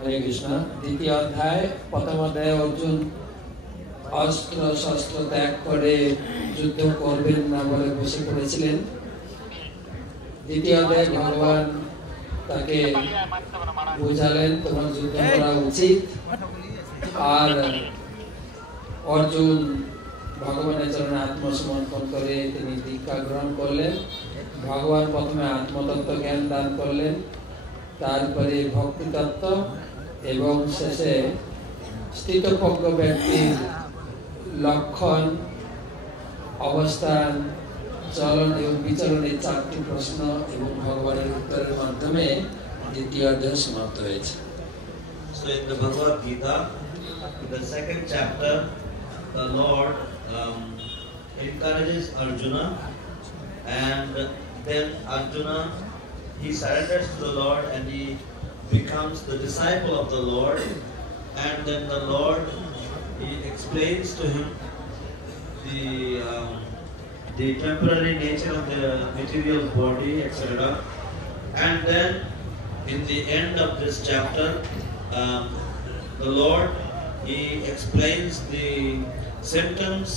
हरे कृष्ण। द्वितीय अध्याय प्रथम अध्याय अर्जुन अस्त्र शस्त्र त्याग करे युद्ध करबेन ना बोले बसे पड़ेছিলেন। द्वितीय अध्याय भगवान ताके बुझालेन তোমার যুদ্ধ করা উচিত আর अर्जुन भगवाনের চরণে আত্মসমর্পণ করে তিনি দীক্ষা গ্রহণ করলেন। ভগবান প্রথমে আত্মতত্ত্ব জ্ঞান দান করলেন, তারপরে ভক্তি তত্ত্ব এবং শেষে স্থিতপ্রজ্ঞ ব্যক্তির লক্ষণ, অবস্থান, চলন এবং বিচরণের চারটি প্রশ্ন এবং ভগবানের উত্তরের মাধ্যমে দ্বিতীয় অধ্যায় সমাপ্ত হয়েছে। So in the Bhagavad Gita, in the second chapter, the Lord encourages Arjuna, and then Arjuna, he surrenders to the Lord and he becomes the disciple of the Lord, and then the Lord, he explains to him the temporary nature of the material body, etc. And then in the end of this chapter, the Lord, he explains the symptoms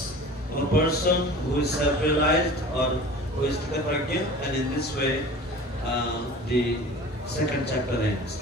of a person who is self-realized or who is Sthita Prajna, and in this way the second chapter ends.